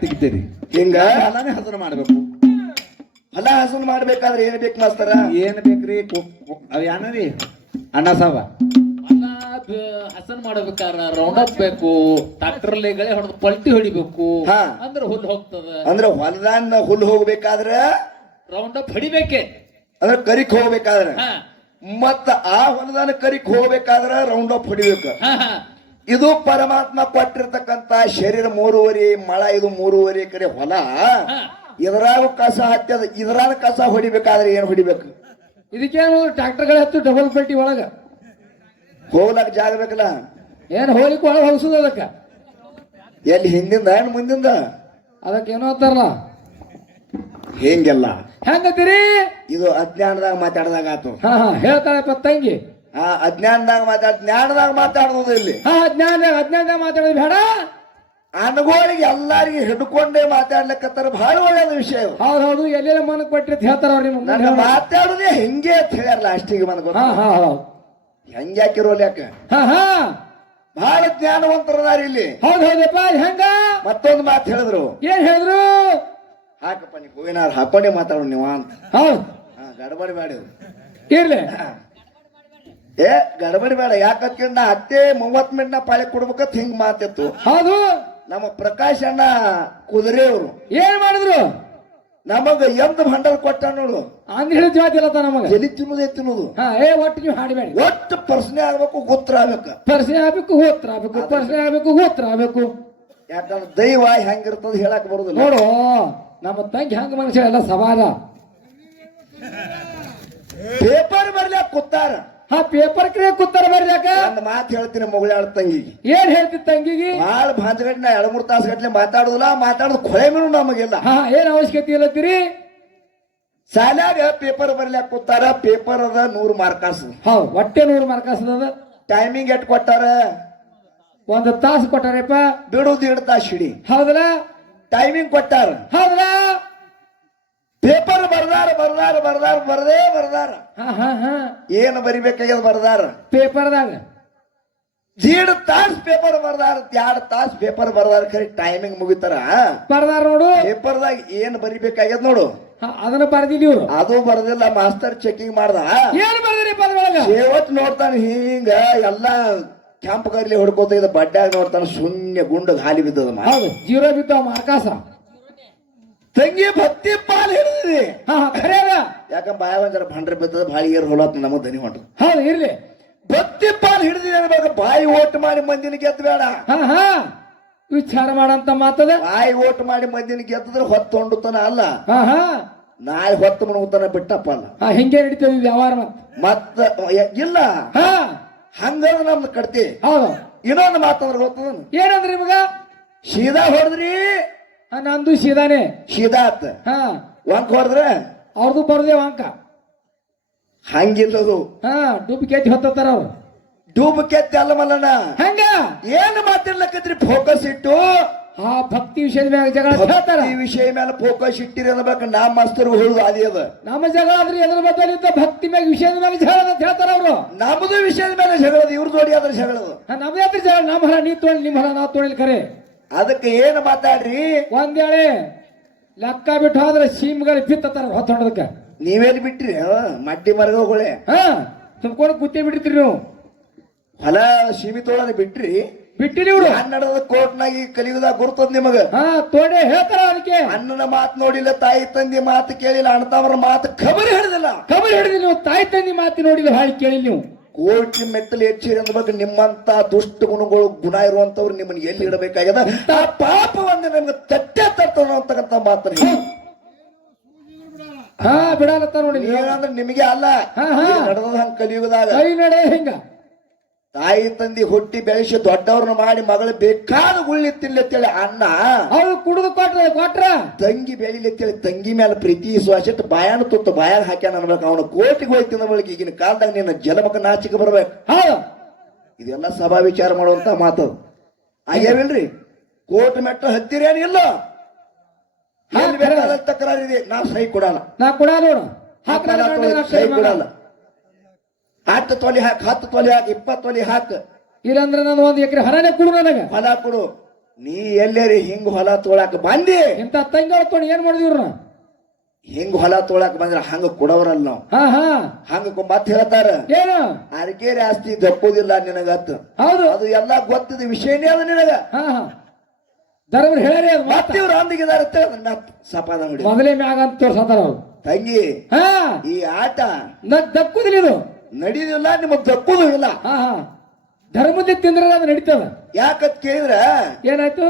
ತೆಗಿತೀರಿ. ಹಿಂಗ? ಹೊಲಾನೇ ಹಸನ ಮಾಡ್ಬೇಕು. ಹೊಲ ಹಸನ್ ಮಾಡ್ಬೇಕಾದ್ರೆ ಏನ್ ಬೇಕು ಮಾಸ್ತರ? ಏನ್ ಬೇಕ್ರಿ? ಅವ್ ಯಾನರಿ? ಅಣ್ಣ ಸಾವ. ಹಸನ್ ಮಾಡ್ಬೇಕಾರ ರೌಂಡ್ ಅಪ್ ಬೇಕು ಟ್ರಾಕ್ಟರ್ ಲೇಗಳೇ ಹೊಡೆದು ಪಲ್ಟಿ ಹೊಡಿಬೇಕು. ಹಾ. ಅಂದ್ರೆ ಹುಲ್ ಹೋಗ್ತದ. ಅಂದ್ರ ಹೊಲದಾನ ಹುಲ್ ಹೋಗ್ಬೇಕಾದ್ರ? Round up ಹೊಡಿಬೇಕೆ. ಅಂದ್ರ ಕರಿಕ್ ಹೋಗ್ಬೇಕಾದ್ರ? ಹಾ. ಮತ್ತ ಆ ಹೊಲದಾನ ಕರಿಕ್ ಹೋಗ್ಬೇಕಾದ್ರ ರೌಂಡ್ ಅಪ್ ಹೊಡಿಬೇಕು. ಹಾ ಹಾ. ಇದು ಪರಮಾತ್ಮ ಕೊಟ್ಟಿರ್ತಕ್ಕಂತ ಶರೀರ ಮೂರುವರೆ ಮಳ ಇದು ಮೂರುವರೆ ಕಡೆ ಹೊಲ. ಇದ್ರಾಗ ಕಸ ಹತ್ತದ ಇದ್ರಾಗ ಕಸ ಹೊಡಿಬೇಕಾದ್ರೆ ಏನ್ ಹೊಡಿಬೇಕು? ಇದಕ್ಕೇನು ಟ್ರಾಕ್ಟರ್ಗಳ ಹತ್ತು ಡಬಲ್ ಪಟ್ಟಿ ಒಳಗ? ಹೋಗ್ಲಕ್ ಜಾಗ ಬೇಕಲ್ಲ? ಏನ್ ಹೋಲಿಕ್ ಒಳಗ ಹೊಲ್ಸುದ ಅದಕ್ಕ? ಎಲ್ಲಿ ಹಿಂದಿಂದ ಏನ್ ಮುಂದಿಂದ? ಅದಕ್ಕೇನೋ ಅಂತಾರಲ್ಲ. ಹಿಂಗೆಲ್ಲ. ಹೆಂಗತ್ತೀರಿ ಇದು ಅಜ್ಞಾನದಾಗ ಮಾತಾಡ್ದಾಗ ಆತು. ಹಾ ಹಾ ಹೇಳ್ತಾಳಪ್ಪ ತಂಗಿ. ಆ ಅಜ್ಞಾನದಾಗ ಮಾತಾಡ ಜ್ಞಾನದಾಗ ಮಾತಾಡೋದು ಇಲ್ಲಿ. ಹಾ ಅಜ್ಞಾನ ಅಜ್ಞಾನದಾಗ ಮಾತಾಡೋದು ಬೇಡ. ಅನುಗೋಳಿಗೆ ಎಲ್ಲಾರಿಗೆ ಹಿಡ್ಕೊಂಡೇ ಮಾತಾಡ್ಲಿಕ್ಕತ್ತಾರ ಬಹಳ ಒಳ್ಳೇದು ವಿಷಯ. ಹೌದು ಹೌದು ಎಲ್ಲೆಲ್ಲ ಮನ ಕೊಟ್ಟಿರಿ ಅಂತ ಹೇಳ್ತಾರ ಅವ್ರಿ ನನ್ನ ಮಾತಾಡೋದೇ ಹೆಂಗೆ ಅಂತ ಹೇಳ್ಯಾರ ಲಾಸ್ಟಿಗೆ ಮನ ಹಾ ಹಾ ಹಾ. ಹೆಂಗೆ ಯಾಕಿರೋಲ್ ಯಾಕ ಹಾ ಹಾ. ಬಹಳ ಜ್ಞಾನವಂತರದಾರ ಇಲ್ಲಿ. ಹೌದು ಹೌದಪ್ಪ ಹೆಂಗ? ಮತ್ತೊಂದು ಮಾತು ಹೇಳಿದ್ರು. ಏನ್ ಹೇಳಿದ್ರು? ಹಾಕಪ್ಪ ನೀವು ಹೂವಿನ ಹಾಕೊಂಡೇ ಮಾತಾಡೋಣ ನೀವು ಅಂತ. ಹೌದು. ಹಾ ಗಡಬಡಿ ಮಾಡಿದ್ರು. ಇರ್ಲಿ. ಏ ಗಡಬಡಿ ಬೇಡ ಯಾಕಂತ ನಾ ಅತ್ತೆ ಮೂವತ್ ಮಿನಿಟ್ ನಾ ಪಾಳಿ ಕೊಡ್ಬೇಕಂತ ಹಿಂಗ್ ಮಾತಿತ್ತು. ಹೌದು. ನಮ್ಮ ಪ್ರಕಾಶ್ ಅಣ್ಣ ಕುದುರೆ ಅವರು ಏನ್ ಮಾಡಿದ್ರು? ನಮಗ ಎಂತ ಹಂಡಲ್ ಕೊಟ್ಟ ನೋಡು. ಅಂದ್ ಹೇಳಿದ ಇಲ್ಲ ನಮಗ. ಎಲಿ ತಿನ್ನುದು ತಿನ್ನುದು? ಹಾ ಏ ಒಟ್ಟು ನೀವು ಹಾಡಬೇಡಿ ಒಟ್ಟು ಪ್ರಶ್ನೆ ಆಗ್ಬೇಕು ಗೊತ್ತರ ಆಗ್ಬೇಕು. ಪ್ರಶ್ನೆ ಆಗ್ಬೇಕು ಹೋತ್ರ ಆಗ್ಬೇಕು ಪ್ರಶ್ನೆ ಆಗ್ಬೇಕು ಹೋತ್ರ ಆಗ್ಬೇಕು. ಯಾಕಂದ್ರೆ ದೈವ ಹೆಂಗಿರ್ತದ ಹೇಳಕ್ ಬರುದು ನೋಡು ನಮ್ಮ ತಂಗಿ ಹೆಂಗ ಮನುಷ್ಯ ಎಲ್ಲ ಸವಾಲ ಪೇಪರ್ ಬರ್ಲಿ ಕೂತಾರ ಹಾ ಪೇಪರ್ ಕ್ರಿಯೆ ಕೂತಾರ ಬರ್ಯಾಕ ಒಂದ್ ಮಾತು ಹೇಳ್ತೀನಿ ಮಗಳ ತಂಗಿಗೆ. ಏನ್ ಹೇಳ್ತಿ ತಂಗಿಗೆ? ಭಾಳ ಭಾಂಜಗಡ್ನ ಎರಡು ಮೂರು ತಾಸು ಗಟ್ಲೆ ಮಾತಾಡುದಿಲ್ಲ ಮಾತಾಡೋದು ಕೊಳೆ ಮೀನು ನಮಗಿಲ್ಲ. ಹಾ ಏನ್ ಅವಶ್ಯಕತೆ ಇಲ್ಲತ್ತೀರಿ ಸಾಲ್ಯಾಗ ಪೇಪರ್ ಬರ್ಲ್ಯಾಕ ಕೂತಾರ ಪೇಪರ್ ಅದ ನೂರು ಮಾರ್ಕಾಸ್ ಹೌದ್ ಹೊಟ್ಟೆ ನೂರು ಅದ. ಟೈಮಿಂಗ್ ಎಟ್ ಕೊಟ್ಟಾರ? ಒಂದ್ ತಾಸು ಕೊಟ್ಟಾರಪ್ಪ. ಬಿಡುದು ಎರಡು ತಾಸು ಹಿಡಿ. ಹೌದಲ್ಲ? ಟೈಮಿಂಗ್ ಕೊಟ್ಟಾರ. ಹೌದಲ್ಲ? ಪೇಪರ್ ಬರ್ದಾರ ಬರ್ದಾರ ಬರ್ದಾರ ಬರ್ದೇ ಬರ್ದಾರ. ಏನ್ ಬರಿಬೇಕಾಗ್ಯದ ಬರ್ದಾರ? ಪೇಪರ್ದಾಗ. ದೀಡ್ ತಾಸ್ ಪೇಪರ್ ಬರ್ದಾರ ಎರಡ್ ತಾಸ್ ಪೇಪರ್ ಬರ್ದಾರ ಖರೆ ಟೈಮಿಂಗ್ ಮುಗಿತಾರ. ಬರ್ದಾರ ನೋಡು. ಪೇಪರ್ದಾಗ ಏನ್ ಬರಿಬೇಕಾಗ್ಯದ ನೋಡು. ಅದನ್ನ ಬರ್ದಿದ್ವಿ ಇವ್ರು. ಅದು ಬರ್ದಿಲ್ಲ ಮಾಸ್ತರ್ ಚೆಕಿಂಗ್ ಮಾಡ್ದ. ಏನ್ ಬರ್ದಿರಿ ಪದಗಳಾಗ ಇವತ್ತು ನೋಡ್ತಾನ ಹಿಂಗ ಎಲ್ಲಾ ಕ್ಯಾಂಪ್ ಕರ್ಲಿ ಹೊಡ್ಕೋತ ಇದ್ದ ಬಡ್ಡ್ಯಾಗ ನೋಡ್ತಾನ ಶೂನ್ಯ ಗುಂಡ ಗಾಲಿ ಬಿದ್ದದ ಜೀರೋ ಬಿದ್ದಾವ ಮಾರ್ಕಾಸ. ತಂಗಿ ಭಕ್ತಿ ಪಾಲ್ ಹಿಡಿದ್ರಿ ಖರೇದ ಯಾಕ ಬಾಯ ಒಂದರ ಭಂಡ್ರ ಬಿದ್ದದ ಬಾಳಿ ಏರ್ ಹೊಲತ್ ನಮಗ್ ದನಿ ಹೊಂಟು ಹೌದು ಇರ್ಲಿ. ಭಕ್ತಿ ಪಾಲ್ ಅನ್ಬೇಕು. ಬಾಯಿ ಓಟ್ ಮಾಡಿ ಮಂದಿನ ಗೆದ್ದ ಬೇಡ. ಹಾ ಹಾ. ವಿಚಾರ ಮಾಡಂತ ಮಾತದ? ಬಾಯಿ ಓಟ್ ಮಾಡಿ ಮಂದಿನ ಗೆದ್ದಿದ್ರೆ ಹೊತ್ತೊಂಡುತನ ಅಲ್ಲ. ಹಾ ಹಾ. ನಾಯಿ ಹೊತ್ತು ಮಣಗುತನ ಬಿಟ್ಟಪ್ಪ ಅಲ್ಲ. ಹಿಂಗೆ ನಡೀತದ ವ್ಯವಹಾರ ಮತ್ತ ಇಲ್ಲ. ಹಂಗಾರ ನಮ್ದು ಕಡ್ತಿ. ಹೌದು. ಇನ್ನೊಂದು ಮಾತಂದ್ರೆ ಗೊತ್ತದ ಏನಂದ್ರಿ ನಿಮಗ ಸೀದಾ ಹೊಡೆದ್ರಿ. ನಂದು ಸೀದಾನೆ ಸೀದಾತ್ ಹಾ. ವಂಕ್ ಹೊಡೆದ್ರೆ ಅವ್ರದ್ದು ಬರದೆ ಅಂಕ ಹಂಗಿಲ್ಲದು. ಹಾ ಡುಪ್ಲಿಕೇಟ್ ಹೊತ್ತಾರ ಅವ್ರು. ಡೂಬ್ ಅಲ್ಲ ಮಲ್ಲಣ್ಣ. ಹಂಗ? ಏನ್ ಮಾತಿರ್ಲಕ್ಕತ್ರಿ ಫೋಕಸ್ ಇಟ್ಟು. ಆ ಭಕ್ತಿ ವಿಷಯದ ಮೇಲೆ ಜಗಳ ಹೇಳ್ತಾರ ಈ ವಿಷಯ ಮೇಲೆ ಫೋಕಸ್ ಇಟ್ಟಿರಿ ಅನ್ಬೇಕು ನಮ್ಮ ಮಸ್ತರು ಹೇಳುದು ಅದೇ ಅದ. ನಮ್ಮ ಜಗಳ ಆದ್ರೆ ಎದ್ರ ಬದಲಿದ್ದ ಭಕ್ತಿ ಮ್ಯಾಗ ವಿಷಯದ ಮ್ಯಾಗ ಜಗಳ ಅಂತ ಹೇಳ್ತಾರ ಅವರು. ನಮ್ದು ವಿಷಯದ ಮೇಲೆ ಜಗಳದು ಇವ್ರ ಜೋಡಿ ಆದ್ರೆ ಜಗಳದು ನಮ್ದೇ ಜಗಳ. ನಮ್ಮ ಹರ ನೀ ತೋಳಿ ನಿಮ್ಮ ಹರ ನಾ ತೋಳಿ ಖರೆ ಅದಕ್ಕೆ ಏನ್ ಮಾತಾಡ್ರಿ? ಒಂದೇಳೆ ಲೆಕ್ಕ ಬಿಟ್ಟು ಹೋದ್ರೆ ಸೀಮ್ಗಳು ಬಿತ್ತಾರ ಹೊತ್ತೊಂಡದಕ್ಕೆ ನೀವೇನ್ ಬಿಟ್ರಿ? ಮಡ್ಡಿ ಮರಗೋಳೆ ಹಾ ತುಂಬ್ಕೊಂಡು ಗುತ್ತೆ ಬಿಡ್ತೀರಿ ನೀವು. ಹೊಲ ಸೀಮಿತೊಳಗೆ ಬಿಟ್ರಿ? ಬಿಟ್ಟಿರಿ ಇವ್ರು. ಕನ್ನಡದ ಕೋರ್ಟ್ನಾಗಿ ಕಲಿಯುವುದಾಗ ಗುರುತದ ನಿಮಗ? ಹಾ ತೋಡೆ ಹೇಳ್ತಾರ ಅದಕ್ಕೆ. ಅಣ್ಣನ ಮಾತು ನೋಡಿಲ್ಲ ತಾಯಿ ತಂದೆ ಮಾತು ಕೇಳಿಲ್ಲ ಅಣ್ಣತವರ ಮಾತು ಖಬರ್ ಹಿಡಿದಿಲ್ಲ. ಖಬರ್ ಹಿಡಿದಿಲ್ಲ ನೀವು ತಾಯಿ ತಂದೆ ಮಾತು ನೋಡಿಲ್ಲ ಹಾಳಿ ಕೇಳಿ ನೀವು. ಕೋರ್ಟ್ ಮೆಟ್ಟಲು ಹೆಚ್ಚಿರಿ ಅಂದ್ಬೇಕು ನಿಮ್ಮಂತ ದುಷ್ಟ ಗುಣಗಳು ಗುಣ ಇರುವಂತವ್ರು ನಿಮ್ಮನ್ನ ಎಲ್ಲಿ ಇಡಬೇಕಾಗ್ಯದ ಆ ಪಾಪ ಒಂದು ನಿಮ್ಗೆ ತಟ್ಟೆ ತರ್ತದ ಅಂತಕ್ಕಂಥ ಮಾತ್ರ. ಹಾ ಬಿಡಾಲತ್ತ ನೋಡಿ. ಏನಂದ್ರೆ ನಿಮಗೆ ಅಲ್ಲ ಹಾ, ಹಾ. ನಡೆದ ಹಂಗ ಕಲಿಯುಗದಾಗ ಕೈ ನಡೆ ಹಿಂಗ ತಾಯಿ ತಂದಿ ಹುಟ್ಟಿ ಬೆಳೆಸಿ ದೊಡ್ಡವ್ರನ್ನ ಮಾಡಿ ಮಗಳು ಬೇಕಾದ ಗುಳ್ಳಿ ತಿನ್ಲತ್ತೇಳಿ ಅಣ್ಣ ಅವ್ರು ಕುಡಿದು ಕೊಟ್ರ ಕೊಟ್ರ. ತಂಗಿ ಬೆಳಿಲತ್ತೇಳಿ ತಂಗಿ ಮೇಲೆ ಪ್ರೀತಿ ಸ್ವಾಸಿಟ್ಟು ಬಾಯಾನ ತುತ್ತು ಬಾಯಾಗ ಹಾಕ್ಯಾನ ಅನ್ಬೇಕು. ಅವನು ಕೋಟಿಗೆ ತಿಂದ ಬಳಿಕ ಈಗಿನ ಕಾಲದಾಗ ನಿನ್ನ ಜಲಮಕ ನಾಚಿಕೆ ಬರ್ಬೇಕು. ಹೌದು. ಇದೆಲ್ಲ ಸಭಾ ವಿಚಾರ ಮಾಡುವಂತ ಮಾತು. ಆಗ್ಯಾವಿಲ್ರಿ ಕೋಟ್ ಮೆಟ್ಟ ಹತ್ತಿರೇನು ಇಲ್ಲ ಹಾ, ಎಲ್ಲಿ ಬೇಕಾದ ತಕರಾರಿದೆ. ನಾ ಸಹಿ ಕೊಡಲ್ಲ. ನಾ ಕೊಡಲ್ಲ ನೋಡು. ಸಹಿ ಕೊಡಲ್ಲ. ಹತ್ತು ತೊಲೆ ಹಾಕ್ ಹತ್ತು ತೊಲೆ ಹಾಕ್ ಇಪ್ಪತ್ತು ತೊಲೆ ಹಾಕ್. ಇಲ್ಲಂದ್ರೆ ನಾನು ಒಂದು ಎಕರೆ ಹರನೇ ಕೊಡು ನನಗೆ. ಹೊಲ ಕೊಡು. ನೀ ಎಲ್ಲೇರಿ ಹಿಂಗ್ ಹೊಲ ತೋಳಾಕ ಬಂದಿ? ಇಂತ ತಂಗಿ ತೊಗೊಂಡು ಏನ್ ಮಾಡಿದಿವ್ರ ಹಿಂಗ್ ಹೊಲ ತೋಳಾಕ ಬಂದ್ರ ಹಂಗ ಕೊಡವರಲ್ಲ ನಾವು. ಹಾ ಹಾ. ಹಂಗ ಮತ್ ಹೇಳ್ತಾರ? ಏನು? ಅರಕೇರಿ ಆಸ್ತಿ ದಪ್ಪೋದಿಲ್ಲ ನಿನಗತ್ತು ಹೌದು. ಅದು ಎಲ್ಲಾ ಗೊತ್ತಿದ ವಿಷಯನೇ ಅದು ನಿನಗ. ಹಾ ಹಾ. ದರವ್ರು ಹೇಳ್ರಿ ಅದು ಮಾತ. ಅಂದಿಗಿದಾರ ಸಪಾದ ನೋಡಿ ಮೊದಲೇ ಮ್ಯಾಗ ಅಂತ ತೋರ್ಸತಾರ ಅವ್ರು. ತಂಗಿ ಹಾ. ಈ ಆಟ ನ ದಕ್ಕುದಿಲ್ಲ ಇದು. ನಡೀದಿಲ್ಲ ನಿಮಗ್ ದಪ್ಪುದು ಇಲ್ಲ. ಹಾ ಹಾ. ಧರ್ಮದ ತಿಂದ್ರೆ ಅದು ನಡೀತದ? ಯಾಕತ್ ಕೇಳಿದ್ರ ಏನಾಯ್ತು?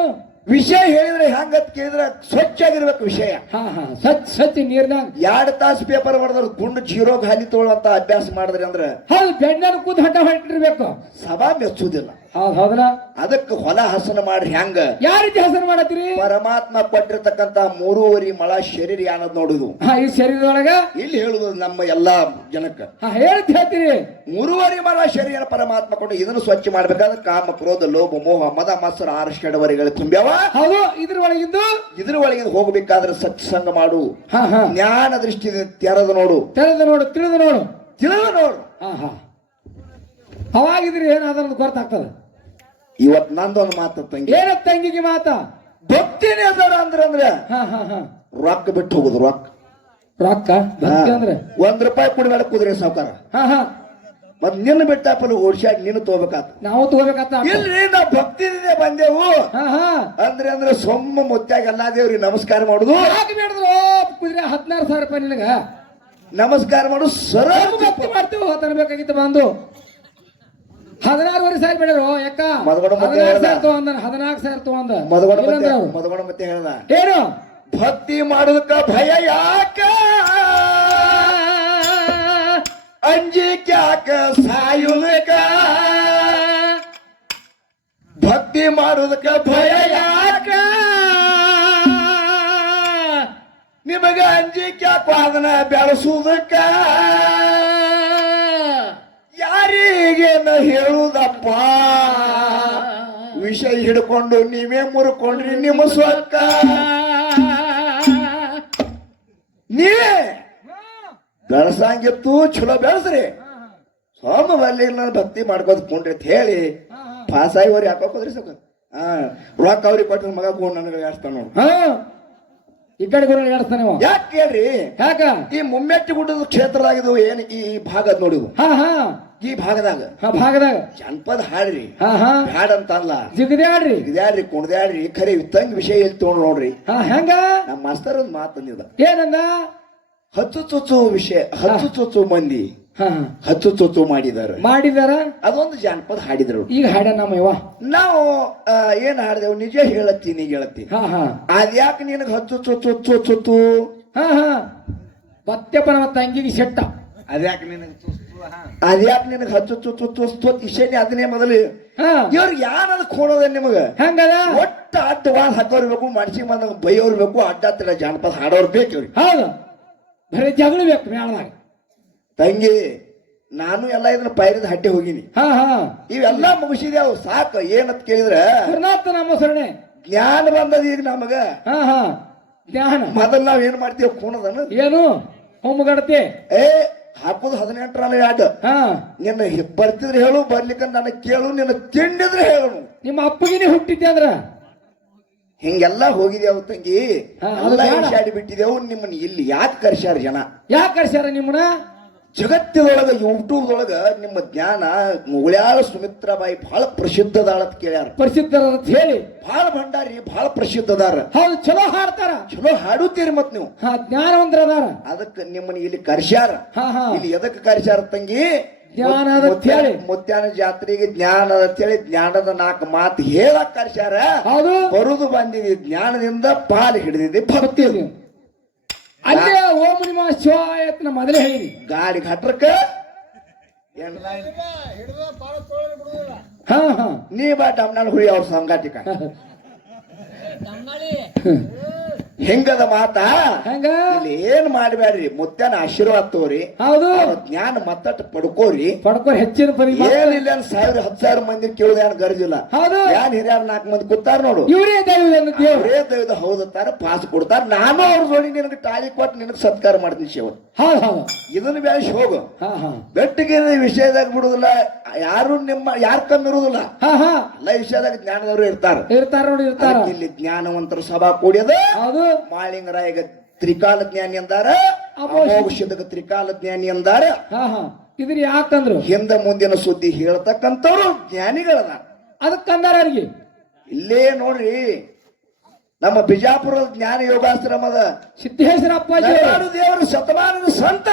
ವಿಷಯ ಹೇಳಿದ್ರೆ ಹೆಂಗತ್ ಕೇಳಿದ್ರ ಸ್ವಚ್ಛ ಆಗಿರ್ಬೇಕು ವಿಷಯ. ಹಾ ಹಾ. ಸ್ವಚ್ಛ ಸ್ವಚ್ಛ ನೀರ್ನಾಗ ಎರಡ್ ತಾಸು ಪೇಪರ್ ಬರ್ದ್ರ ಗುಂಡು ಜೀರೋ ಖಾಲಿ ಅಂತ ಅಭ್ಯಾಸ ಮಾಡಿದ್ರಿ ಅಂದ್ರೆ ಹೌದು ಬೆಣ್ಣೆನ ಕೂದ್ ಹಠ ಹೊರಟಿರ್ಬೇಕು. ಸಭಾ ಮೆಚ್ಚುದಿಲ್ಲ ಹೌದ್ ಹೌದಲ್ಲ? ಅದಕ್ಕೆ ಹೊಲ ಹಸನ ಮಾಡ್ರಿ ಹೆಂಗ? ಯಾವ ರೀತಿ ಹಸನ ಮಾಡತ್ತೀರಿ? ಪರಮಾತ್ಮ ಕೊಟ್ಟಿರ್ತಕ್ಕಂತ ಮೂರುವರಿ ಮಳ ಶರೀರ ಯಾನದ್ ನೋಡುದು. ಹಾ ಈ ಶರೀರದೊಳಗ? ಇಲ್ಲಿ ಹೇಳುದು ನಮ್ಮ ಎಲ್ಲಾ ಜನಕ್ಕ. ಹಾ ಹೇಳ್ತ ಹೇಳ್ತೀರಿ. ಮೂರುವರಿ ಮಳ ಶರೀರ ಪರಮಾತ್ಮ ಕೊಟ್ಟು ಇದನ್ನು ಸ್ವಚ್ಛ ಮಾಡ್ಬೇಕಾದ್ರೆ ಕಾಮ ಕ್ರೋಧ ಲೋಭ ಮೋಹ ಮದ ಮತ್ಸರ ಆರು ಶಡವರಿಗಳು ತುಂಬ್ಯಾವ? ಹೌದು ಇದ್ರ ಒಳಗಿದ್ದು ಇದ್ರ ಒಳಗಿಂದ ಹೋಗ್ಬೇಕಾದ್ರೆ ಸತ್ಸಂಗ ಮಾಡು. ಹಾ ಹಾ. ಜ್ಞಾನ ದೃಷ್ಟಿಯಿಂದ ತೆರೆದು ನೋಡು. ತೆರೆದು ನೋಡು ತಿಳಿದು ನೋಡು. ತಿಳಿದು ನೋಡು. ಹಾ ಹಾ. ಅವಾಗಿದ್ರಿ ಏನಾದ್ರೂ ಗೊತ್ತಾಗ್ತದ ಇವತ್ ನಂದೊಂದು ಮಾತು ತಂಗಿ. ಏನ ತಂಗಿಗೆ ಮಾತ? ಭಕ್ತಿನೇ ಅದಾರ ಅಂದ್ರ ಅಂದ್ರೆ ಹಾ ಹಾ ಹಾ. ರೊಕ್ಕ ಬಿಟ್ಟು ಹೋಗುದು ರೊಕ್ಕ. ರೊಕ್ಕ? ಭಕ್ತಿ ಅಂದ್ರೆ? ಒಂದ್ ರೂಪಾಯಿ ಕುಡಿಬೇಡ ಕುದುರೆ ಸಾವುಕಾರ. ಹಾ ಹಾ. ಮತ್ ನಿನ್ನ ಬಿಟ್ಟಾಪಲ್ಲಿ ಓಡ್ಸಾಡ್ ನಿನ್ನ ತಗೋಬೇಕಾತ. ನಾವು ತಗೋಬೇಕಾತ ಇಲ್ರಿ ನಾವು ಭಕ್ತಿದಿಂದ ಬಂದೆವು. ಹಾ ಹಾ. ಅಂದ್ರೆ ಅಂದ್ರೆ ಸೊಮ್ಮ ಮುತ್ತಾಗ ಎಲ್ಲಾ ದೇವ್ರಿ ನಮಸ್ಕಾರ ಮಾಡುದು. ಕುದುರೆ ಹದಿನಾರು ಸಾವಿರ ರೂಪಾಯಿ ನಿನಗ. ನಮಸ್ಕಾರ ಮಾಡು ಸರ ಭಕ್ತಿ ಮಾಡ್ತೀವಿ? ತರಬೇಕಾಗಿತ್ತು ಬಂದು. ಹದಿನಾರುವರೆ ಸಾವಿರ ಬೇಡರು ಯಾಕ? ಮದಗಡ ಮತ್ತೆ ಹದಿನಾರು ಹೇಳ್ದ. ಸಾವಿರ ತಗೊಂಡ ಹದಿನಾಲ್ಕು ಸಾವಿರ ತಗೊಂಡ. ಮದಗಡ ಮತ್ತೆ ಇಲ್ಲಂದ್ರ ಅವ್ರು. ಮದಗೋಣ ಮತ್ತೆ ಹೇಳ್ದ. ಏನು? ಭಕ್ತಿ ಮಾಡೋದಕ್ಕ ಭಯ ಯಾಕ? ಅಂಜಿಕ್ಯಾಕ ಸಾಯುದಕ್ಕ? ಭಕ್ತಿ ಮಾಡೋದಕ್ಕ ಭಯ ಯಾಕ? ನಿಮಗ ಅಂಜಿಕ್ಯಾಕ ಅದನ್ನ ಬೆಳೆಸುವುದಕ್ಕ ಯಾರಿಗೇನ ಹೇಳುವುದಪ್ಪ ವಿಷ ಹಿಡ್ಕೊಂಡು ನೀವೇ ಮುರ್ಕೊಂಡ್ರಿ ನಿಮ್ಮ ಸ್ವಕ್ಕ. ನೀವೇ? ಬೆಳಸಂಗಿತ್ತು ಚಲೋ ಬೆಳೆಸ್ರಿ. ಸೋಮ ಬಲ್ಲಿ ನಾನು ಭಕ್ತಿ ಮಾಡ್ಕೋದ್ ಕುಂಡ್ರಿ ಅಂತ ಹೇಳಿ ಪಾಸ್ ಆಗಿ ಅವ್ರು ಯಾಕೋದ್ರಿ ಸಕ ಹಾ, ರೊಕ್ಕ ಅವ್ರಿಗೆ ಕೊಟ್ಟ ಮಗ ಕೊಂಡು ನನಗೆ ಯಾಸ್ತಾನ ನೋಡು. ಹಾ. ಈ ಕಡೆ ಗುರು ನಡೆಸ್ತಾನೆ. ಯಾಕೆ ಕೇಳ್ರಿ ಯಾಕ? ಈ ಮುಮ್ಮೆಟ್ಟಿ ಗುಡ್ಡದ ಕ್ಷೇತ್ರದಾಗಿದ್ದು ಏನ್ ಈ ಭಾಗದ ನೋಡಿ ಹಾ ಹಾ. ಈ ಭಾಗದಾಗ. ಹಾ ಭಾಗದಾಗ. ಜನಪದ ಹಾಡ್ರಿ. ಹಾ ಹಾ. ಹಾಡಂತ ಅಂತಲ್ಲ. ಜಿಗದ್ಯಾಡ್ರಿ ಕುಣದ್ಯಾಡ್ರಿ ಕುಣ್ದ್ಯಾಡ್ರಿ ಖರೆ ತಂಗ್ ವಿಷಯ ಎಲ್ಲಿ ತಗೊಂಡ್ ನೋಡ್ರಿ. ಹಾ ಹೆಂಗ? ನಮ್ಮ ಮಾಸ್ತರ್ ಒಂದ್ ಮಾತು ಅಂದಿದ ಏನಂದ? ಹತ್ತು ಚುಚ್ಚು ವಿಷಯ ಹತ್ತು ಚುಚ್ಚು ಮಂದಿ. ಹತ್ತು ತೊತ್ತು ಮಾಡಿದಾರ ಮಾಡಿದಾರ? ಅದೊಂದು ಜಾನಪದ ಹಾಡಿದ್ರು. ಈಗ ಹಾಡ ನಮ್ಮ ನಾವು ಏನ್ ಹಾಡಿದೆವು? ನಿಜ ಹೇಳತ್ತೀನಿ ನೀ ಹೇಳತ್ತಿ ಹಾ ಹಾ. ಅದ್ಯಾಕೆ ನಿನಗೆ ಹತ್ತು ತೊತ್ತು ತೊತ್ತು ಹಾ ಹಾ. ಬತ್ಯಪ್ಪ ನಮ್ಮ ತಂಗಿಗೆ ಸೆಟ್ಟ ಅದ್ಯಾಕೆ ನಿನಗೆ ಅದ್ಯಾಕೆ ನಿನಗೆ ಹತ್ತು ತುತ್ತು ಚುಚ್ಚು ಇಶೇನಿ ಅದನ್ನೇ ಮೊದಲು. ಹಾ. ಇವ್ರಿಗೆ ಯಾರು ಖೋಣದ ನಿಮಗ? ಹಂಗದ? ಒಟ್ಟ ಅಡ್ಡವಾದ ಹಾಕೋರ್ ಬೇಕು ಮನ್ಸಿಗೆ ಬಂದ ಬೈಯೋರ್ ಬೇಕು ಅಡ್ಡತ್ತಿರ ಜಾನಪದ ಹಾಡೋರ್ ಬೇಕು ಇವ್ರಿಗೆ ಹೌದು. ಬರೀ ಜಗಳ ಬೇಕು ಮೇಳದಾಗ. ತಂಗಿ ನಾನು ಎಲ್ಲ ಇದನ್ನ ಪೈರದ ಹಟ್ಟಿ ಹೋಗಿನಿ. ಹಾ ಹಾ. ಇವೆಲ್ಲ ಮುಗಿಸಿದೆ ಸಾಕು ಏನಂತ ಕೇಳಿದ್ರೆ ನಮ್ಮ ಸರಣೆ ಜ್ಞಾನ ಬಂದದ ಈಗ ನಮಗ. ಹಾ ಹಾ. ಜ್ಞಾನ. ಮೊದಲ್ ನಾವ್ ಏನ್ ಮಾಡ್ತೀವಿ ಖೂಣದನ ಏನು? ಹೊಮ್ಮಗಡತಿ ಏ ಹಾಕುದು ಹದಿನೆಂಟರಲ್ಲ ಯಾಡ ಹಾ. ನಿನ್ನ ಹಿ- ಬರ್ತಿದ್ರೆ ಹೇಳು ಬರ್ಲಿಕ್ಕ ನನಗೆ ಕೇಳು ನಿನ್ನ ತಿಂಡಿದ್ರೆ ಹೇಳು ನಿಮ್ಮ ಅಪ್ಪಗಿನೇ ಹುಟ್ಟಿದ್ದೆ ಅಂದ್ರ? ಹಿಂಗೆಲ್ಲ ಹೋಗಿದ್ಯಾವು ತಂಗಿ. ಎಲ್ಲ ಬಿಟ್ಟಿದೆವು ನಿಮ್ಮನ್ನ ಇಲ್ಲಿ ಯಾಕೆ ಕರ್ಸ್ಯಾರ ಜನ? ಯಾಕೆ ಕರ್ಸ್ಯಾರ ನಿಮ್ಮನ್ನ? ಜಗತ್ತಿನೊಳಗ ಯೂಟ್ಯೂಬ್ದೊಳಗೆ ಒಳಗ ನಿಮ್ಮ ಜ್ಞಾನ ಮುಗುಳ್ಯಾಳ ಸುಮಿತ್ರಾಬಾಯಿ ಬಹಳ ಪ್ರಸಿದ್ಧದಾಳ ಅಂತ ಕೇಳ್ಯಾರ. ಪ್ರಸಿದ್ಧರ ಅಂತ ಹೇಳಿ. ಬಹಳ ಭಂಡಾರಿ ಬಹಳ ಪ್ರಸಿದ್ಧದಾರ. ಹೌದು ಚಲೋ ಹಾಡ್ತಾರ. ಚಲೋ ಹಾಡುತ್ತೀರಿ ಮತ್ ನೀವು. ಹಾ ಅಂದ್ರೆ ಅದಾರ ಅದಕ್ಕೆ ನಿಮ್ಮನ್ನ ಇಲ್ಲಿ ಕರ್ಸ್ಯಾರ. ಹಾ ಹಾ. ಇಲ್ಲಿ ಎದಕ್ಕೆ ಕರ್ಸ್ಯಾರ ತಂಗಿ? ಜ್ಞಾನ ಹೇಳಿ. ಮುತ್ಯಾನ ಜಾತ್ರೆಗೆ ಜ್ಞಾನ ಹೇಳಿ ಜ್ಞಾನದ ನಾಲ್ಕು ಮಾತು ಹೇಳಕ್ ಕರ್ಸ್ಯಾರ. ಬರುದು ಬಂದಿದೆ ಜ್ಞಾನದಿಂದ ಪಾಲು ಹಿಡಿದಿದೆ ಭಕ್ತಿ ಬರ್ತೀವಿ ಅಲ್ಲೇ ಓಂ ನಿಮ್ಮ ಶಿವಾಯತ್ನ ಮೊದಲೇ ಹೇಳಿ ಗಾಡಿ ಘಟ್ರಕ್ಕ ಏನ್? ಹಾ ಹಾ. ನೀ ಬಾ ಡಮ್ನಾಳ್ ಹುಳಿ ಅವ್ರ ಸಂಗಾಟಿಕ ಹೆಂಗದ ಮಾತಾ? ಹೆಂಗ? ಇಲ್ಲಿ ಏನ್ ಮಾಡ್ಬೇಡ್ರಿ? ಮುತ್ತನ ಆಶೀರ್ವಾದ ತೋರಿ. ಹೌದು. ಅವ್ರ ಜ್ಞಾನ ಮತ್ತಟ್ಟು ಪಡ್ಕೋರಿ. ಪಡ್ಕೋ ಹೆಚ್ಚಿನ ಪರಿಮಾಣ ಏನಿಲ್ಲ ಏನ್ ಸಾವಿರ ಹತ್ತು ಸಾವಿರ ಮಂದಿ ಕೇಳುದ ಏನ್ ಗರ್ಜಿಲ್ಲ. ಹೌದು. ಯಾನ್ ಹಿರಿಯರ್ ನಾಲ್ಕು ಮಂದಿ ಕೂತಾರ ನೋಡು. ಇವರೇ ದೈವವನ್ನು ದೇವ್ರು. ಹೌದ ದೈವದ ಹೌದತ್ತಾರ ಪಾಸ್ ಕೊಡ್ತಾರ. ನಾನು ಅವ್ರ ಜೋಡಿ ನಿನಗೆ ತಾಳಿ ಕೊಟ್ಟು ನಿನಗೆ ಸತ್ಕಾರ ಮಾಡ್ತೀನಿ ಶಿವ. ಹೌದು ಹೌದು. ಇದನ್ನ ಬ್ಯಾಸ್ ಹೋಗು. ಬೆಟ್ಟಿಗೆ ವಿಷಯದಾಗ ಬಿಡುದಿಲ್ಲ ಯಾರು ನಿಮ್ಮ ಯಾರ ಕಮ್ಮಿ ಇರುದಿಲ್ಲ. ಹಾ ಹಾ. ಎಲ್ಲ ವಿಷಯದಾಗ ಜ್ಞಾನದವರು ಇರ್ತಾರ. ಇರ್ತಾರ ನೋಡಿ ಇರ್ತಾರ. ಇಲ್ಲಿ ಜ್ಞಾನವಂತರ ಸಭಾ ಕೂಡಿಯದ. ಹೌದು. ಮಾಳಿಂಗರಾಯಗ ತ್ರಿಕಾಲ ಜ್ಞಾನಿ ಅಂದಾರ ಅಮೋಘ ತ್ರಿಕಾಲ ಜ್ಞಾನಿ ಅಂದಾರ. ಇದ್ರ ಯಾಕಂದ್ರು? ಹಿಂದ ಮುಂದಿನ ಸುದ್ದಿ ಹೇಳ್ತಕ್ಕಂಥವ್ರು ಜ್ಞಾನಿಗಳದ. ಅದಕ್ಕಂದಾರ ಅವ್ರಿಗೆ ಇಲ್ಲೇ ನೋಡ್ರಿ ನಮ್ಮ ಬಿಜಾಪುರದ ಜ್ಞಾನ ಯೋಗಾಶ್ರಮದ ಸಿದ್ದೇಶ್ವರ ಅಪ್ಪಾಜಿ ದೇವರ ಶತಮಾನದ ಸಂತ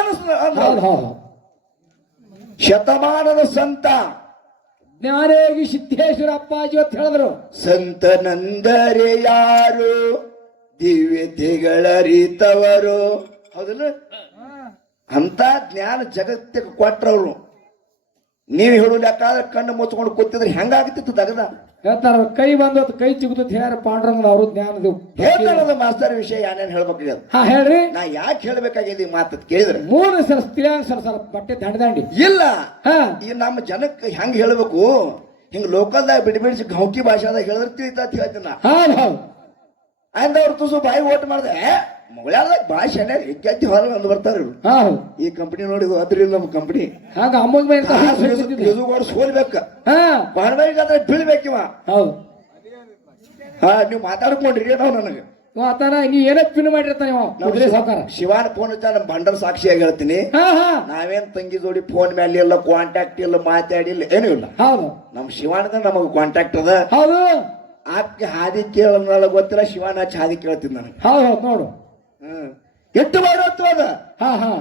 ಶತಮಾನದ ಸಂತ. ಜ್ಞಾನೇಗಿ ಸಿದ್ದೇಶ್ವರ ಅಪ್ಪಾಜಿ ಅಂತ ಹೇಳಿದ್ರು. ಸಂತನಂದರೆ ಯಾರು? ದಿವ್ಯತೆಗಳರಿತವರು ಹೌದಲ್ಲ? ಅಂತ ಜ್ಞಾನ ಜಗತ್ತಿಗೆ ಕೊಟ್ರವ್ರು ನೀವ್ ಹೇಳು ಯಾಕಾದ್ರೆ ಕಣ್ಣು ಮುಚ್ಕೊಂಡು ಕೂತಿದ್ರೆ ಹೆಂಗಾಗ್ತಿತ್ತು ತಗದ ಹೇಳ್ತಾರ ಕೈ ಬಂದು ಕೈ ಚಿಗುತ್ತ ಹೇಳ್ಯಾರ ಪಾಂಡ್ರಂಗ್ ಅವರು ಜ್ಞಾನದ ಹೇಳ್ತಾರದ ಮಾಸ್ತರ್ ವಿಷಯ ಏನೇನ್ ಹೇಳ್ಬೇಕು ಹಾ ಹೇಳ್ರಿ. ನಾ ಯಾಕೆ ಹೇಳ್ಬೇಕಾಗಿದೆ ಈ ಮಾತು ಕೇಳಿದ್ರೆ? ಮೂರು ಸರ್ ಸ್ತ್ರೀಯಾಗ ಸರ್ ಸರ್ ಬಟ್ಟೆ ದಂಡ ದಂಡಿ. ಇಲ್ಲ. ಹಾ. ಈ ನಮ್ಮ ಜನಕ್ಕೆ ಹೆಂಗ್ ಹೇಳ್ಬೇಕು? ಹಿಂಗ್ ಲೋಕಲ್ದಾಗ ಬಿಡಿ ಬಿಡಿಸಿ ಗೌಕಿ ಭಾಷಾದಾಗ ಹೇಳಿದ್ರೆ ತಿಳಿತಾ ಹೇಳ್ತೀನಿ ನಾ ಹೌದು ಹೌದು ಅಂದ ಅವ್ರ ತುಸು ಬಾಯಿ ಓಟ್ ಮಾಡ್ದೆ. ಮಗಳಾದಾಗ ಭಾಷೆ ಹೆಗ್ಗತ್ತಿ ಹೊರಗೆ ಅಂದ್ ಬರ್ತಾರೆ ಇವ್ರು. ಹಾ. ಈ ಕಂಪನಿ ನೋಡಿ ಅದ್ರಿಲ್ಲ ನಮ್ಮ ಕಂಪನಿ ಹಾಗ ಅಮ್ಮಗ ಮೇಲೆ ಸೋಲ್ಬೇಕ. ಹಾ. ಬಾಡ್ಬಾಯಿಗಾದ್ರೆ ಬೀಳ್ಬೇಕಿವ. ಹೌದು. ಹಾ ನೀವು ಮಾತಾಡ್ಕೊಂಡ್ರಿ ನಾವು ನನಗೆ. ಆತನ ನೀ ಏನೋ ಪಿನ್ ಮಾಡಿರ್ತಾನೆ ಶಿವಾನ ಫೋನ್ ಹಚ್ಚ ನಮ್ಮ ಸಾಕ್ಷಿ ಸಾಕ್ಷಿಯಾಗಿ ಹೇಳ್ತೀನಿ. ನಾವೇನ್ ತಂಗಿ ಜೋಡಿ ಫೋನ್ ಮೇಲೆ ಇಲ್ಲ ಕಾಂಟ್ಯಾಕ್ಟ್ ಇಲ್ಲ ಮಾತಾಡಿಲ್ಲ ಏನೂ ಇಲ್ಲ. ಹೌದು. ನಮ್ ಶಿವಾನದ ನಮಗ್ ಕಾಂಟ್ಯಾಕ್ಟ್ ಅದ. ಹೌದು. ಆಕೆ ಹಾದಿ ಕೇಳಲ್ಲ ಗೊತ್ತಿಲ್ಲ ಶಿವಾನಾಚ ಹಾದಿ ಕೇಳ್ತೀನಿ ನನಗೆ ಹೌದು ಹೌದು ನೋಡು. ಹ್ಮ್ ಎಷ್ಟು ಬರೋತ್ತು ಅದ? ಹಾ ಹಾ.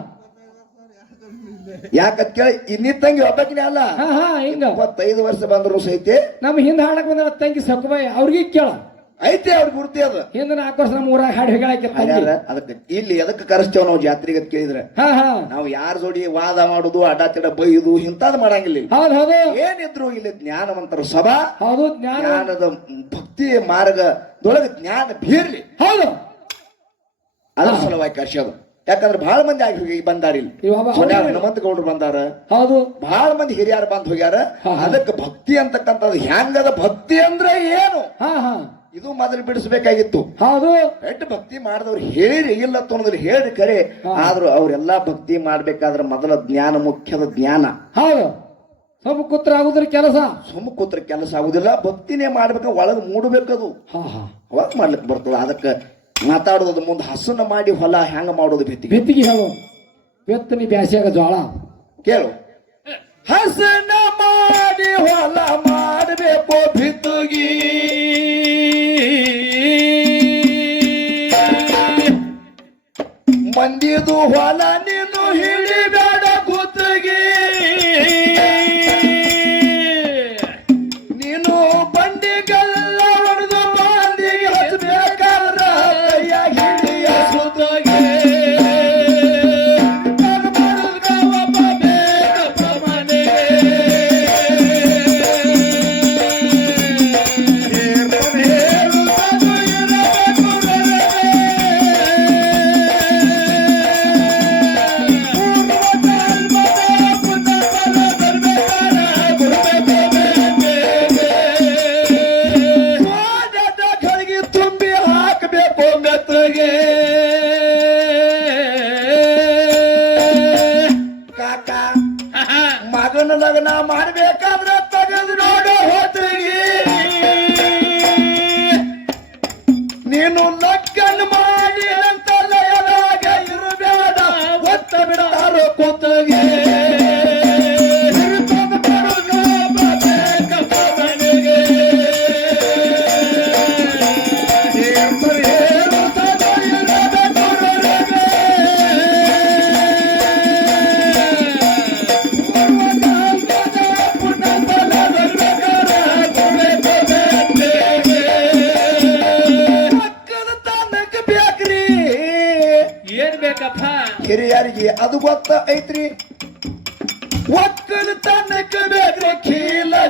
ಯಾಕಂತ ಕೇಳಿ ಇನ್ನಿ ತಂಗಿ ಒಬ್ಬಕಿನೇ ಅಲ್ಲ? ಹಾ ಹಾ ಹಿಂಗ. ಇಪ್ಪತ್ತೈದು ವರ್ಷ ಬಂದ್ರು ಸೈತಿ ನಮ್ಮ ಹಿಂದೆ ಹಾಡಕ್ ಬಂದ ತಂಗಿ ಸಕ್ಕಬಾಯಿ ಅವ್ರಿಗೆ ಕೇಳ. ಐತಿ ಅವ್ರ ಗುರುತಿ ಅದ. ಹಿಂದಿನ ನಾಲ್ಕು ವರ್ಷ ನಮ್ಮ ಊರಾಗ ಹಾಡು ಹೇಳಕ್ಕೆ ಅದಕ್ಕೆ ಇಲ್ಲಿ ಎದಕ್ಕೆ ಕರೆಸ್ತೇವ ನಾವು ಜಾತ್ರೆಗೆ ಅಂತ ಕೇಳಿದ್ರೆ? ನಾವು ಯಾರ ಜೋಡಿ ವಾದ ಮಾಡುದು ಅಡ್ಡಾತಿಡ ಬೈದು ಇಂತಾದ್ ಮಾಡಂಗಿಲ್ಲ ಹೌದು ಹೌದು. ಏನಿದ್ರು ಇಲ್ಲಿ ಜ್ಞಾನವಂತರ ಸಭಾ ಹೌದು ಜ್ಞಾನ. ಜ್ಞಾನದ ಭಕ್ತಿ ಮಾರ್ಗದೊಳಗೆ ಜ್ಞಾನ ಬೀರ್ಲಿ. ಹೌದು. ಅದ್ರ ಸಲುವಾಗಿ ಕರ್ಸೋದು ಯಾಕಂದ್ರೆ ಬಹಳ ಮಂದಿ ಆಗಿ ಹೋಗಿ ಬಂದಾರ ಇಲ್ಲಿ. ಇವಾಗ ಹನುಮಂತ ಗೌಡ್ರು ಬಂದಾರ. ಹೌದು. ಬಹಳ ಮಂದಿ ಹಿರಿಯರು ಬಂದ್ ಹೋಗ್ಯಾರ. ಅದಕ್ಕೆ ಭಕ್ತಿ ಅಂತಕ್ಕಂಥದ್ದು ಹೆಂಗದ ಭಕ್ತಿ ಅಂದ್ರೆ ಏನು? ಹಾ ಹಾ. ಇದು ಮೊದಲು ಬಿಡಿಸಬೇಕಾಗಿತ್ತು. ಹೌದು. ಎಟ್ ಭಕ್ತಿ ಮಾಡಿದವ್ರು ಹೇಳಿರಿ ಇಲ್ಲ ತೊಂದ್ರೆ ಹೇಳಿ ಕರೆ. ಆದ್ರೂ ಅವ್ರೆಲ್ಲಾ ಭಕ್ತಿ ಮಾಡ್ಬೇಕಾದ್ರೆ ಮೊದಲ ಜ್ಞಾನ ಮುಖ್ಯದ ಜ್ಞಾನ. ಹೌದು. ಸುಮ್ಮ ಕೂತ್ರ ಆಗುದ್ರ ಕೆಲಸ. ಸುಮ್ಮ ಕೂತ್ರ ಕೆಲಸ ಆಗುದಿಲ್ಲ ಭಕ್ತಿನೇ ಮಾಡ್ಬೇಕು ಒಳಗೆ ಮೂಡಬೇಕದು. ಹಾ ಹಾ. ಅವಾಗ ಮಾಡ್ಲಿಕ್ಕೆ ಬರ್ತದ. ಅದಕ್ಕೆ ಮಾತಾಡೋದು ಮುಂದೆ ಹಸನ ಮಾಡಿ ಹೊಲ ಹೆಂಗ ಮಾಡೋದು ಭಿತ್ತಿ ಬೆತ್ತಿಗೆ ಹೇಳು. ಬೆತ್ತನಿ ಬ್ಯಾಸಿಯಾಗ ಜೋಳ ಕೇಳು. ಹಸನ ಮಾಡಿ ಹೊಲ ಮಾಡಬೇಕು ಭಿತ್ತುಗಿ ಮಂದಿದು ಹೊಲ ನೀನು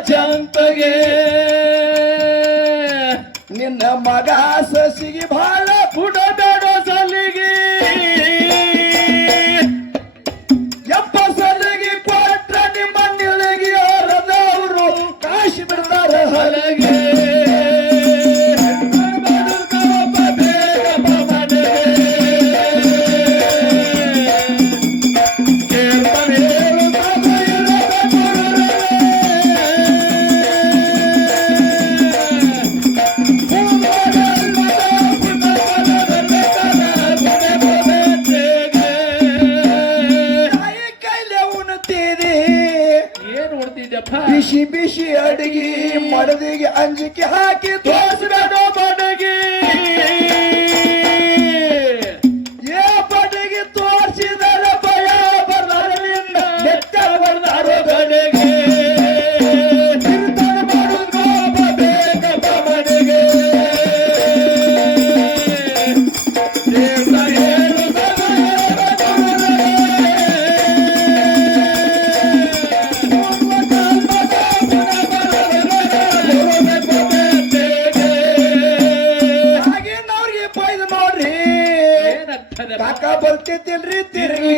ಜಾಂಪಗೆ ಬಿಸಿ ಬಿಸಿ ಅಡಿಗೆ ಮಡದಿಗೆ ಅಂಜಿಕೆ ಹಾಕಿ ತೋರಿಸಬೇಡ ಬರ್ತಿದ್ದಿಲ್ರಿ ತಿರುಗಿ.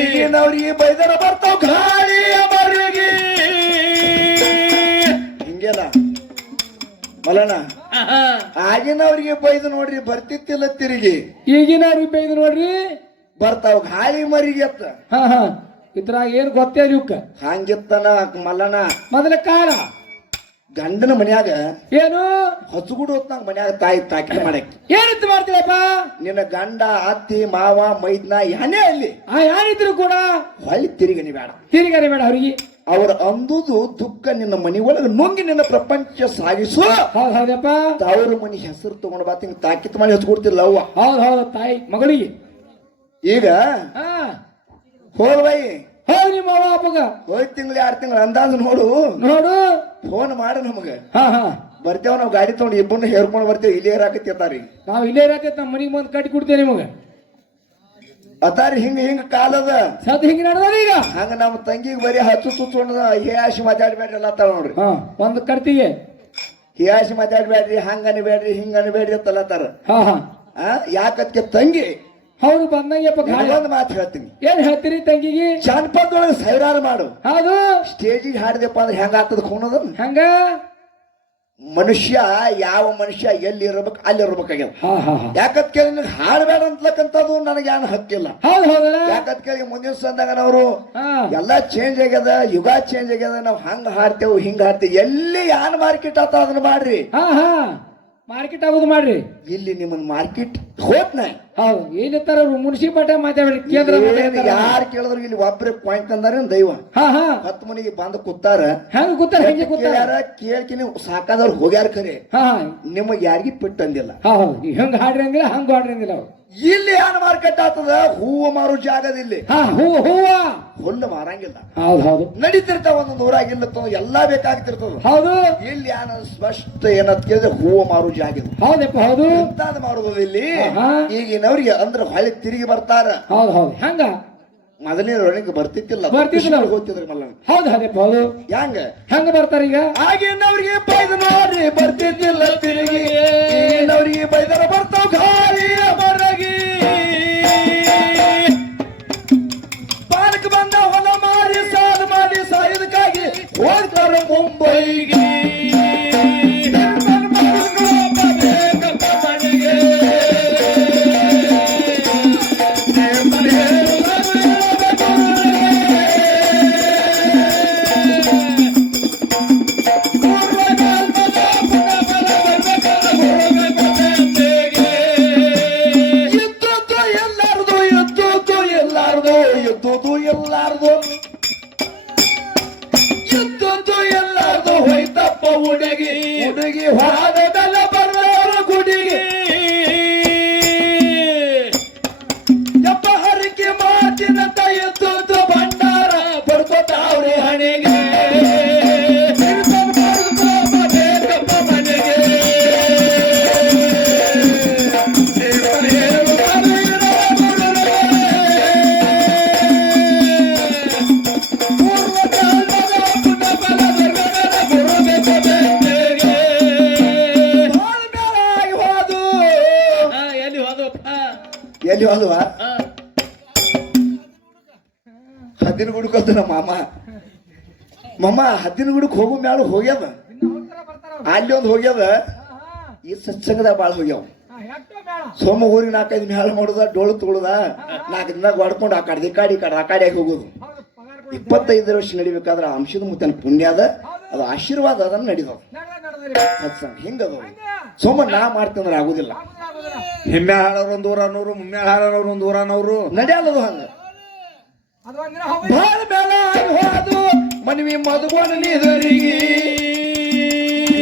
ಈಗಿನವ್ರಿಗೆ ಬೈದರ ಬರ್ತಾವ ಗಾಳಿ ಮರಿಗೆ ಹಿಂಗೆಲ್ಲ ಮಲನ? ಆಹಾ. ಆಗಿನವ್ರಿಗೆ ಬೈದು ನೋಡ್ರಿ ಬರ್ತಿತ್ತಿಲ್ಲ ತಿರುಗಿ. ಈಗಿನ ಬೈದು ನೋಡ್ರಿ. ಬರ್ತಾವ ಗಾಳಿ ಮರಿಗೆ ಅತ್ತ. ಹಾ ಹಾ ಇದ್ರಾಗ ಏನ್ ಗೊತ್ತೇ ಇವಕ್ಕ ಹಂಗಿತ್ತನ ಮಲ್ಲನ ಮೊದಲ ಕಾಳ. ಗಂಡನ ಮನ್ಯಾಗ ಏನು? ಹಸುಗುಡು ಹೊತ್ನಾಗ ಮನ್ಯಾಗ ತಾಯಿ ತಾಕಿ ಮಾಡಕ್ಕೆ ಏನಂತ ಮಾಡ್ತೀರಪ್ಪ? ನಿನ್ನ ಗಂಡ ಅತ್ತಿ ಮಾವ ಮೈದ್ನ ಯಾನೇ ಅಲ್ಲಿ ಆ ಯಾರಿದ್ರು ಕೂಡ ಹೊಳ್ಳಿ ತಿರುಗನಿ ಬೇಡ. ತಿರುಗನಿ ಬೇಡ ಅವ್ರಿಗೆ. ಅವ್ರ ಅಂದುದು ದುಃಖ ನಿನ್ನ ಮನಿ ಒಳಗೆ ನುಂಗಿ ನಿನ್ನ ಪ್ರಪಂಚ ಸಾಗಿಸು. ಹೌದ್ ಹೌದಪ್ಪ. ತವರು ಮನಿ ಹೆಸರು ತಗೊಂಡ್ ಬಾತಿ ಹಿಂಗ್ ತಾಕಿತ್ ಮಾಡಿ ಹಚ್ಕೊಡ್ತಿಲ್ಲ ಅವ್ವ. ಹೌದ್ ಹೌದು ತಾಯಿ ಮಗಳಿಗೆ. ಈಗ ಹಾ. ಹೋಲ್ವೈ ಹೌದ್ ನಿಮ್ಮ ಅವ್ವ ಅಪ್ಪಗ. ಹೋದ್ ತಿಂಗ್ಳು ತಿಂಗಳು ಅಂದಾಜು ನೋಡು. ನೋಡು. ಫೋನ್ ಮಾಡ ನಮಗ. ಹಾ ಹಾ. ಬರ್ತೇವ ನಾವು ಗಾಡಿ ತಗೊಂಡು ಇಬ್ಬರನ್ನ ಹೇರ್ಕೊಂಡು ಬರ್ತೇವೆ ಇಲ್ಲಿ ಹೇರಾಕತ್ತಿರ್ತಾರಿ ನಾವು ಇಲ್ಲೇ ಇರತ್ತೆ ನಮ್ಮ ಮನಿಗೆ ಬಂದು ಕಟ್ಟಿ ಕೊಡ್ತೇವೆ ನಿಮಗೆ. ಅತ್ತಾರಿ ಹಿಂಗ ಹಿಂಗ ಕಾಲದ ಸದ್ ಹಿಂಗ ನಡೆದಾರ ಈಗ? ಹಂಗ ನಮ್ಮ ತಂಗಿಗೆ ಬರೀ ಹತ್ತು ತುಚ್ಚು ಹೇಯಾಶಿ ಮಾತಾಡ್ಬೇಡ್ರಿ ಎಲ್ಲ ನೋಡ್ರಿ. ಹಾ ಒಂದು ಕಟ್ತಿಗೆ. ಹೇಯಾಶಿ ಮಾತಾಡ್ಬೇಡ್ರಿ ಹಂಗ ಅನ್ಬೇಡ್ರಿ ಹಿಂಗ ಅನ್ಬೇಡ್ರಿ ಅಂತ ಅಲ್ಲತ್ತಾರ ಹಾ ಹಾ. ಆ ಯಾಕತ್ಕೆ ತಂಗಿ? ಹೌದು ಬಂದಂಗೆಪ್ಪ ಒಂದು ಮಾತು ಹೇಳ್ತೀನಿ. ಏನ್ ಹೇಳ್ತೀರಿ ತಂಗಿಗೆ? ಜಾನಪದೊಳಗೆ ಸೈರಾರು ಮಾಡು. ಹೌದು. ಸ್ಟೇಜಿಗೆ ಹಾಡಿದೆಪ್ಪ ಅಂದ್ರೆ ಹೆಂಗ ಆಗ್ತದ ಖೂನದ ಹಂಗ? ಮನುಷ್ಯ ಯಾವ ಮನುಷ್ಯ ಎಲ್ಲಿ ಇರ್ಬೇಕು ಅಲ್ಲಿ ಇರ್ಬೇಕಾಗ್ಯದ. ಯಾಕತ್ ಕೇಳಿ ನಿನಗೆ ಹಾಡಬೇಡ ಅಂತಕ್ಕಂಥದ್ದು ನನಗೆ ಏನು ಹಕ್ಕಿಲ್ಲ. ಯಾಕತ್ ಕೇಳಿ ಮುಂದಿನ ಸಂದಾಗ ನಾವು ಹಾ. ಎಲ್ಲ ಚೇಂಜ್ ಆಗ್ಯದ ಯುಗ ಚೇಂಜ್ ಆಗ್ಯದ ನಾವು ಹಂಗ ಹಾಡ್ತೇವೆ ಹಿಂಗ ಹಾಡ್ತೇವೆ. ಎಲ್ಲಿ ಯಾನ್ ಮಾರ್ಕೆಟ್ ಆತ ಅದನ್ನ ಮಾಡ್ರಿ. ಮಾರ್ಕೆಟ್ ಆಗೋದು ಮಾಡ್ರಿ. ಇಲ್ಲಿ ನಿಮ್ಮನ್ ಮಾರ್ಕೆಟ್ ಹೋತ್ನ ಹೌದು ಏನಿರ್ತಾರ ಮುನ್ಸಿಪಾಲ್ಟಿ ಮಾತಾಡ್ರಿ ಕೇಂದ್ರ ಮಾತಾಡ್ತಾರ. ಯಾರು ಕೇಳಿದ್ರು ಇಲ್ಲಿ ಒಬ್ರೇ ಪಾಯಿಂಟ್ ಅಂದಾರ ದೈವ. ಹಾ ಹಾ. ಹತ್ತು ಮನೆಗೆ ಬಂದು ಕೂತಾರ. ಹೆಂಗ್ ಕೂತಾರ ಹೆಂಗೆ ಕೂತಾರ. ಕೇಳ್ಯಾರ ನೀವು ಸಾಕಾದವ್ರು ಹೋಗ್ಯಾರ ಖರೆ. ಹಾ ನಿಮಗ್ ಯಾರಿಗಿ ಪೆಟ್ಟು ಅಂದಿಲ್ಲ. ಹಾ ಹೌದು. ಹೆಂಗ್ ಹಾಡ್ರಿ ಹಂಗಿಲ್ಲ ಹಂಗ ಹಾಡ್ರಿ ಅಂದಿಲ್ಲ ಅವ್ರು. ಇಲ್ಲಿ ಯಾನ್ ಮಾರ್ಕೆಟ್ ಆಗ್ತದ ಹೂವು ಮಾರು ಜಾಗದಿಲ್ಲಿ ಹಾ ಹೂವ ಹೂವ. ಹುಲ್ಲು ಮಾರಂಗಿಲ್ಲ. ಹೌದು ಹೌದು. ನಡೀತಿರ್ತಾವ ಒಂದೊಂದು ಊರಾಗ ಇಲ್ಲ ಎಲ್ಲಾ ಬೇಕಾಗ್ತಿರ್ತದ. ಹೌದು. ಇಲ್ಲಿ ಯಾನ ಸ್ಪಷ್ಟ ಏನಂತ ಕೇಳಿದ್ರೆ ಹೂವು ಮಾರು ಜಾಗ ಇದು ಹೌದಪ್ಪ ಹೌದು. ಮಾರುದು ಇಲ್ಲಿ. ಈಗಿನವ್ರಿಗೆ ಅಂದ್ರೆ ಹೊಳೆ ತಿರುಗಿ ಬರ್ತಾರ. ಹೌದು ಹೌದು. ಹೆಂಗ? ಬರ್ತಿತ್ತಿಲ್ಲ ಬರ್ತಿದ್ದಿಲ್ಲ. ಗೊತ್ತಿದ್ರು ಮಲ್ಲ ಹೌದು ಹೌದಪ್ಪ ಹೌದು. ಹೆಂಗ? ಹೆಂಗ ಬರ್ತಾರ ಈಗ? ಆಗಿನವ್ರಿಗೆ ಬೈದ ನೋಡ್ರಿ ಬರ್ತಿದ್ದಿಲ್ಲ ತಿರುಗಿ. ಈಗಿನವ್ರಿಗೆ ಬೈದರ ಬರ್ತಾವ ಗಾಳಿ ಮರಗಿ ಹೋಗ್ತಾರ ಮುಂಬೈಗೆ ಎಲ್ಲಿ ಅಲ್ವಾ ಹದ್ದಿನ ಗುಡಕ್ಕೆ ನಮ್ಮ ಮಾಮ. ಮಮ್ಮ ಹದ್ದಿನ ಗುಡಕ್ ಹೋಗೋ ಮ್ಯಾಲ ಹೋಗ್ಯದ ಅಲ್ಲಿ ಒಂದು ಹೋಗ್ಯದ ಈ ಸತ್ಸಂಗದ ಬಾಳ ಹೋಗ್ಯಾವ. ಸೋಮ ಊರಿಗೆ ನಾಲ್ಕೈದು ಮ್ಯಾಲ ಮಾಡುದ ಡೋಳು ತಗೊಳುದ ನಾಲ್ಕು ದಿನ ಹೊಡ್ಕೊಂಡು ಆ ಕಡೆ ಕಾಡಿ ಕಡೆ, ಆ ಕಾಡಿಯಾಗಿ ಹೋಗೋದು. ಇಪ್ಪತ್ತೈದು ವರ್ಷ ನಡಿಬೇಕಾದ್ರೆ ಅಂಶದ ಮುತ್ತನ ಪುಣ್ಯ ಅದ ಅದು ಆಶೀರ್ವಾದ ಅದನ್ನ ನಡೀತದ. ಸತ್ಸಂಗ ಹಿಂಗದ ಸೋಮ ನಾ ಮಾಡ್ತಂದ್ರೆ ಆಗುದಿಲ್ಲ. ಹೆಮ್ಮೆ ಹಾಡೋರು ಒಂದ್ ಊರ ನೂರು ಮುಮ್ಮೆ ಹಾಡೋರು ಒಂದ್ ಊರ ನೂರು ನಡೆಯಲ್ಲದು ಹಂಗ. ಹೋದು ಮನವಿ ಮದುಗೋಣ ನಿದರಿಗೆ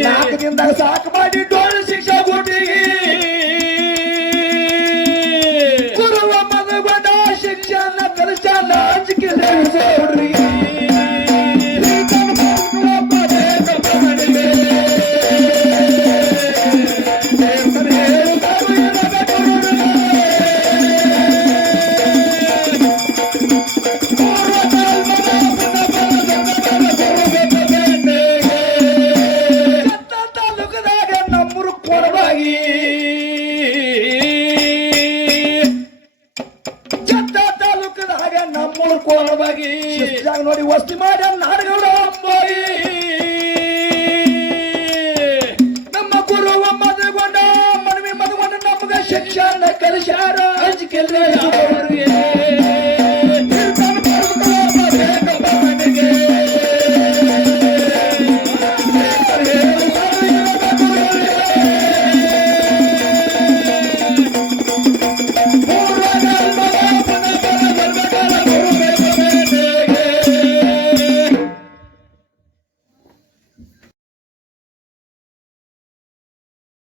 ನಾಲ್ಕು ದಿನದಾಗ ಸಾಕು ಮಾಡಿ ಅಂಜಿಕೆ ನೋಡ್ರಿ ಶಿಸ್ತಾಗ ನೋಡಿ ವಸ್ತಿ ಮಾಡಿ ಅಂಬೋಯಿ ನಮ್ಮ ಗುರು ಮದುಗೊಂಡ ಮನವಿ ಮದುಗೊಂಡ ನಮಗೆ ಶಿಕ್ಷಣ ಕಲಿಸ್ಯಾರ. ಅಂಜಿಕೆ